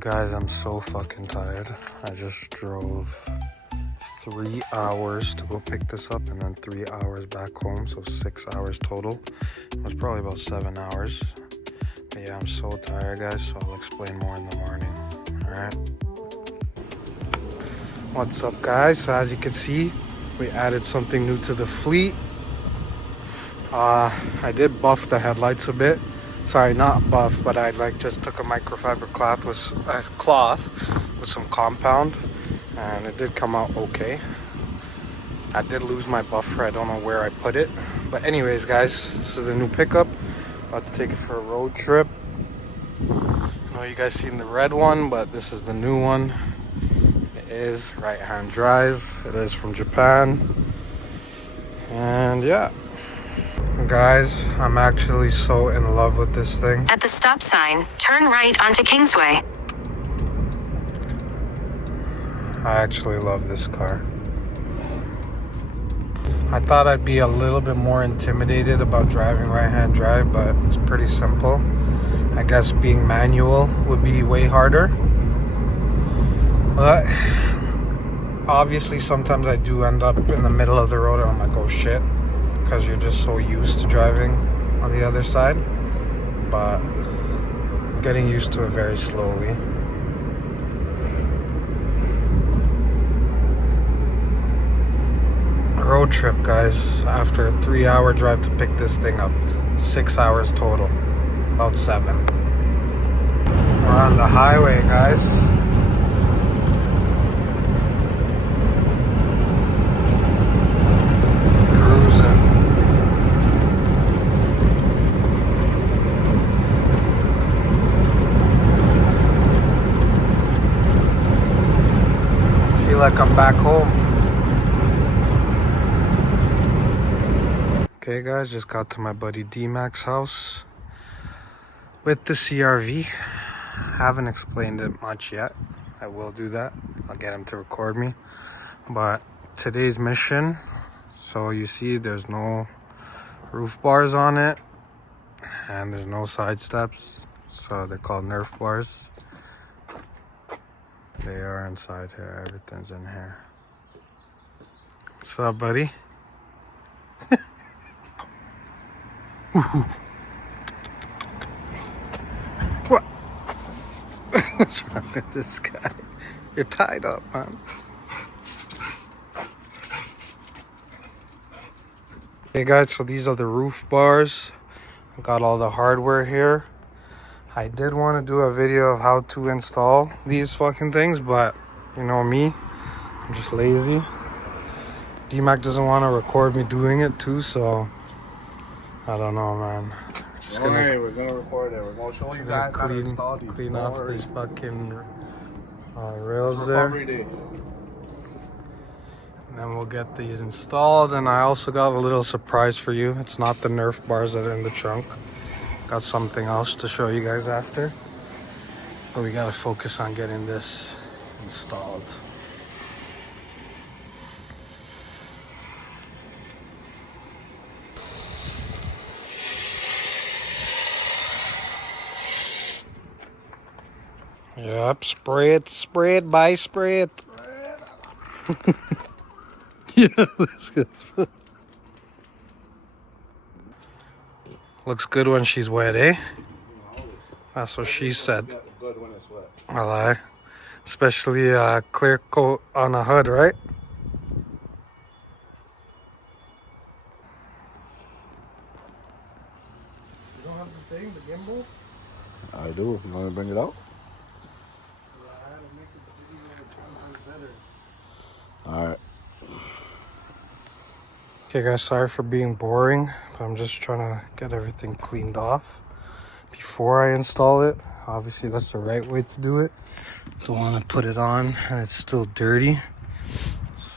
Guys, I'm so fucking tired. I just drove 3 hours to go pick this up and then 3 hours back home, so 6 hours total. It was probably about 7 hours. But yeah, I'm so tired, guys, so I'll explain more in the morning. Alright? What's up, guys? So as you can see, we added something new to the fleet. I did buff the headlights a bit. Sorry, not buff, but I just took a microfiber cloth with some compound, and it did come out okay. I did lose my buffer. I don't know where I put it, but anyways, guys, this is the new pickup. About to take it for a road trip. I know you guys seen the red one, but this is the new one. It is right-hand drive. It is from Japan, and yeah. Guys, I'm actually so in love with this thing. At the stop sign, turn right onto Kingsway. I actually love this car. I thought I'd be a little bit more intimidated about driving right-hand drive, but it's pretty simple. I guess being manual would be way harder. But obviously sometimes I do end up in the middle of the road and I'm like, oh shit. Because you're just so used to driving on the other side, but I'm getting used to it very slowly. Road trip, guys. After a 3-hour drive to pick this thing up, 6 hours total, about 7. We're on the highway, guys. Like I'm back home. Okay, guys, just got to my buddy D-Mac's house with the CRV. Haven't explained it much yet. I will do that. I'll get him to record me. But today's mission, so you see there's no roof bars on it and there's no side steps, so they're called Nerf bars. They are inside here. Everything's in here. What's up, buddy? What? What's wrong with this guy? You're tied up, man. Okay, guys, so these are the roof bars. I got all the hardware here. I did want to do a video of how to install these fucking things, but you know me, I'm just lazy. D-Mac doesn't want to record me doing it too, so I don't know, man. We're gonna record it. We're gonna show you guys how to install these. Clean off these fucking rails there. And then we'll get these installed, and I also got a little surprise for you. It's not the Nerf bars that are in the trunk. Got something else to show you guys after, but we gotta focus on getting this installed. Yep, spray it, bye, spray it. Yeah, this is. Looks good when she's wet, eh? That's what she said. Good when it's wet. I lie. Especially clear coat on the hood, right? You don't have the thing, the gimbal? I do. You want to bring it out? Yeah, I had to make the video 10 times better. Alright. Okay, guys, sorry for being boring, but I'm just trying to get everything cleaned off before I install it. Obviously, that's the right way to do it. Don't want to put it on and it's still dirty.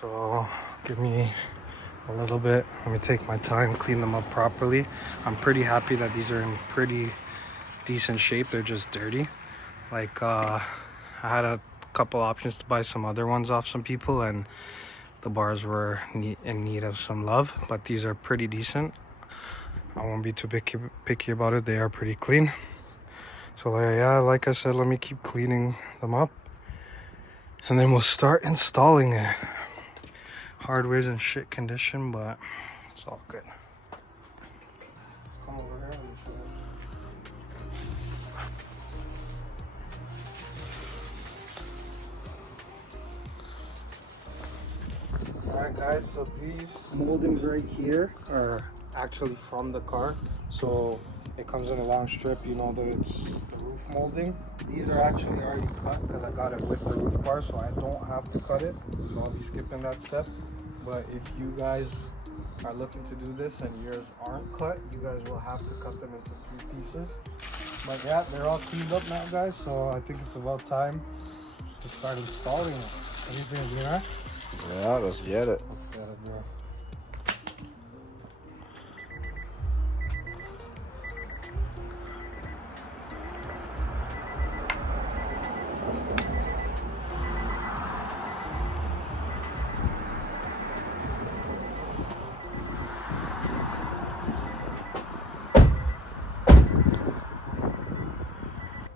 So give me a little bit. Let me take my time, clean them up properly. I'm pretty happy that these are in pretty decent shape. They're just dirty. Like I had a couple options to buy some other ones off some people, and the bars were in need of some love, but these are pretty decent. I won't be too picky about it. They are pretty clean. So yeah, like I said, let me keep cleaning them up, and then we'll start installing it. Hardware's in shit condition, but it's all good. Let's come over here and show us. Alright guys, so these moldings right here are actually from the car. So it comes in a long strip, you know, that it's the roof molding. These are actually already cut because I got it with the roof bar, so I don't have to cut it. So I'll be skipping that step. But if you guys are looking to do this and yours aren't cut, you guys will have to cut them into 3 pieces. But yeah, they're all cleaned up now, guys, so I think it's about time to start installing it. What do you think, Dina? Yeah, let's get it. Let's get it, bro.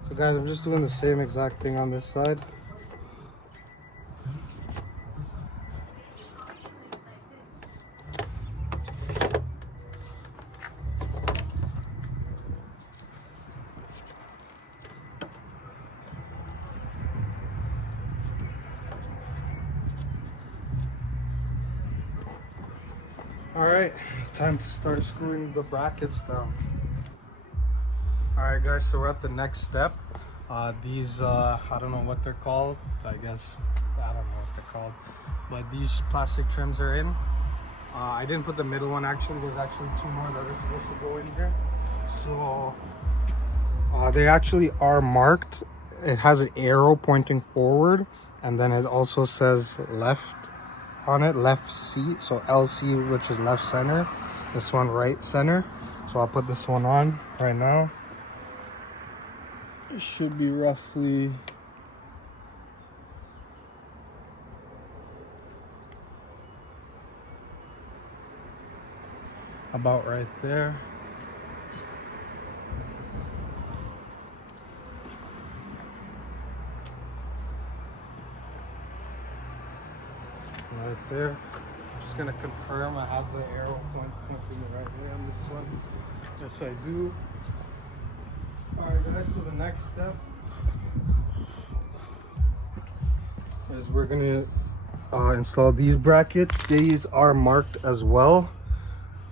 So guys, I'm just doing the same exact thing on this side. Alright, time to start screwing the brackets down. Alright guys, so we're at the next step. These, I don't know what they're called. I guess, I don't know what they're called. But these plastic trims are in. I didn't put the middle one actually. There's actually 2 more that are supposed to go in here. So, they actually are marked. It has an arrow pointing forward. And then it also says left on it, left seat. So LC, which is left center. This one right center. So I'll put this one on right now. It should be roughly about right there. Right there. Just gonna confirm I have the arrow pointing the right way on this one. Yes, I do. Alright guys, so the next step is we're gonna install these brackets. These are marked as well.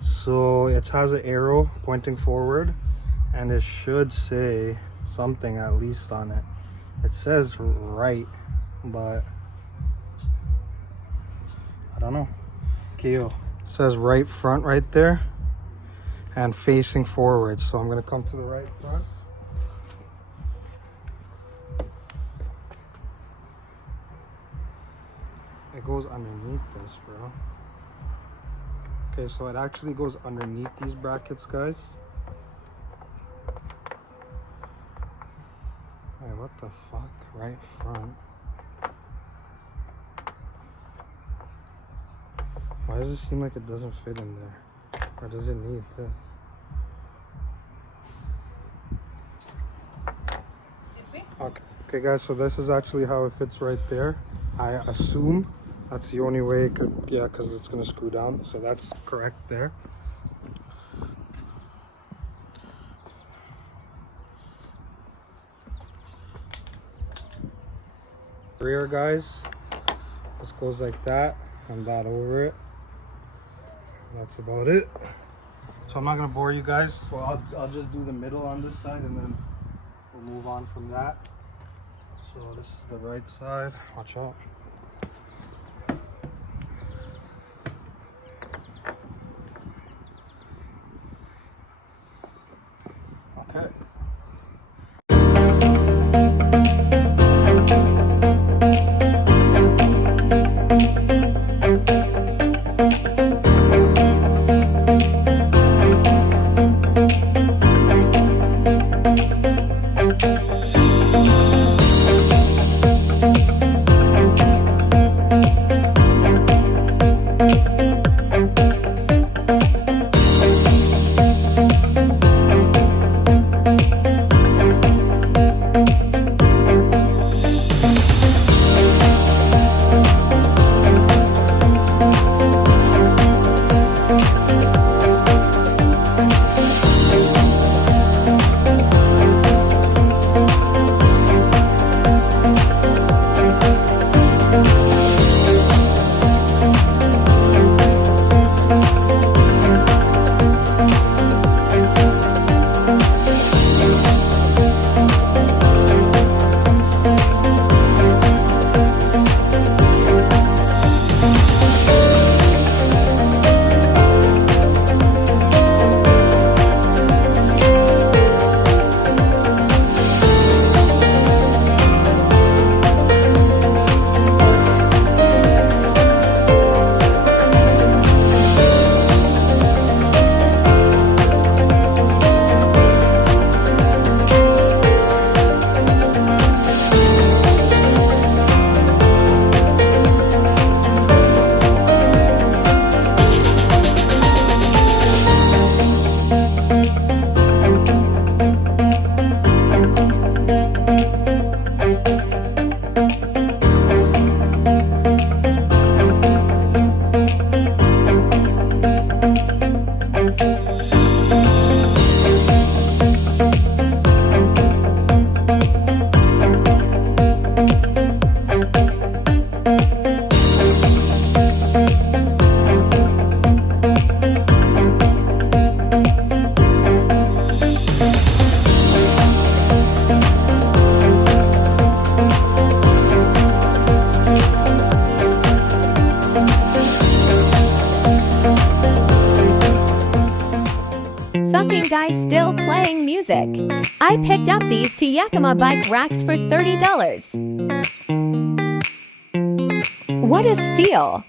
So it has an arrow pointing forward and it should say something at least on it. It says right, but I don't know. Okay, it says right front right there and facing forward. So I'm gonna come to the right front. It goes underneath this, bro. Okay, so it actually goes underneath these brackets, guys. Hey, what the fuck? Right front. Why does it seem like it doesn't fit in there? Or does it need to? Okay guys, so this is actually how it fits right there. I assume that's the only way it could, yeah, because it's going to screw down. So that's correct there. Rear, guys, this goes like that and that over it. That's about it. So I'm not going to bore you guys. Well, I'll just do the middle on this side and then we'll move on from that. So this is the right side. Watch out. Okay. music. I picked up these two Yakima bike racks for $30. What is steel?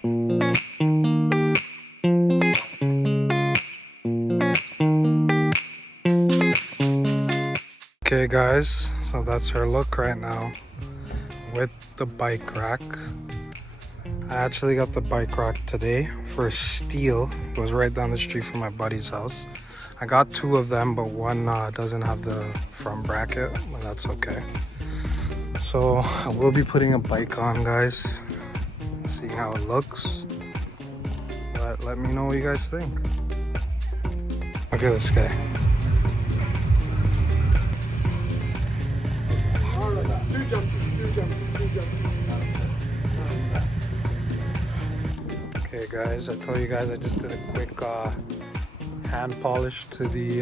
Okay guys, so that's her look right now with the bike rack. I actually got the bike rack today for steel. It was right down the street from my buddy's house. I got two of them, but one doesn't have the front bracket, but that's okay. So I will be putting a bike on, guys, seeing how it looks. But let me know what you guys think. Look at this guy. Okay guys, I told you guys I just did a quick hand polish to the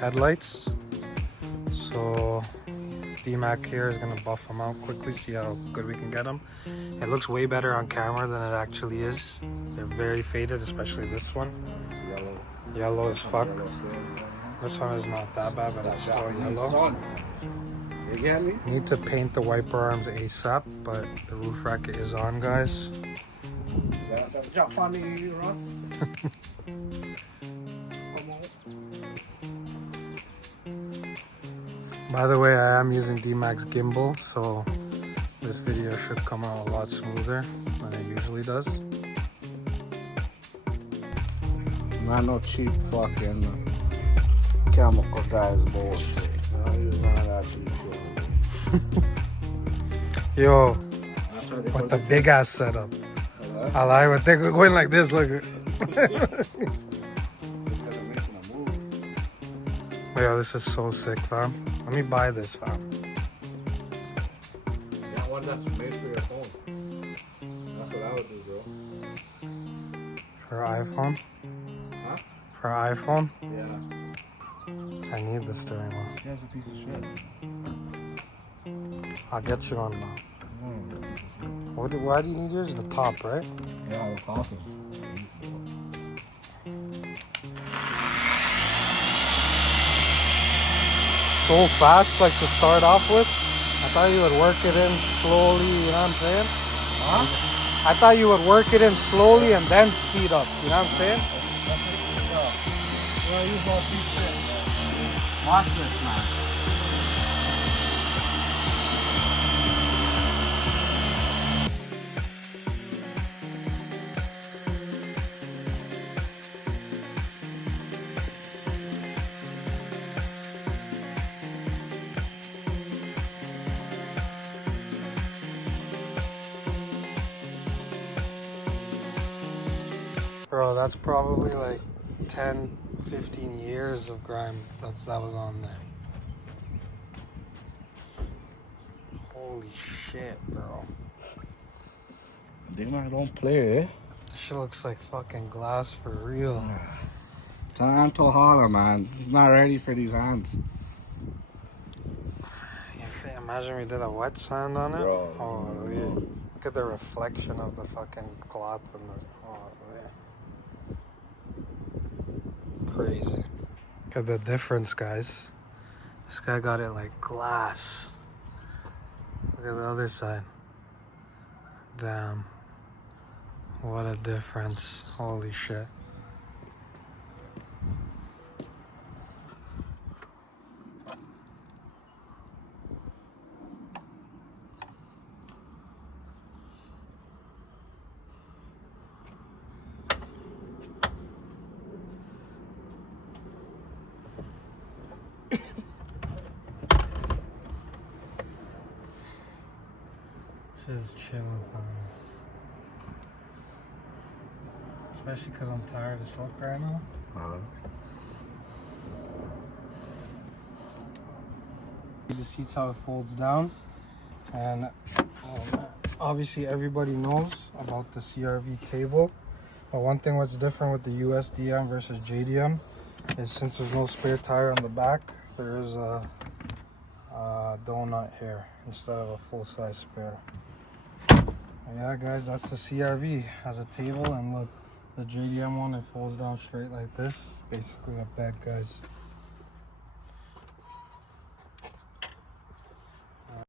headlights. So D-Mac here is gonna buff them out quickly, see how good we can get them. It looks way better on camera than it actually is. They're very faded, especially this one. Yellow as fuck. This one is not that bad, but it's still yellow. You get me? Need to paint the wiper arms ASAP, but the roof rack is on, guys. Job funny, Ross. By the way, I am using D-Mac's gimbal, so this video should come out a lot smoother than it usually does. Not no cheap fucking chemical guys bullshit. He's not actually sure. Yo, what the big ass setup. I like what they're going like this, look. Yo, this is so sick, fam. Let me buy this, fam. That one that's made for your phone. That's what I would do, bro. For iPhone? Huh? For iPhone? Yeah. I need the steering wheel. That's a piece of shit. I'll get you on now. Why do you need yours? The top, right? Yeah, the coffee. So fast, like to start off with. I thought you would work it in slowly, you know what I'm saying? Huh? I thought you would work it in slowly and then speed up, you know what I'm saying? Well, use all piece shit. Watch this, man. Bro, that's probably like 10, 15 years of grime that was on there. Holy shit, bro. D-Mac don't play, eh? This shit looks like fucking glass for real. Tell Anto Holler, man. He's not ready for these hands. Imagine we did a wet sand on it. Bro. Oh, yeah. Look at the reflection of the fucking cloth and the. Oh, yeah. Crazy. Look at the difference, guys. This guy got it like glass. Look at the other side. Damn. What a difference. Holy shit. This is chill, especially because I'm tired as fuck right now. The seats how it folds down, and obviously everybody knows about the CRV table. But one thing what's different with the USDM versus JDM is since there's no spare tire on the back, there is a donut here instead of a full-size spare. Yeah guys, that's the CRV. Has a table, and look, the JDM one, it folds down straight like this. Basically a bed, guys.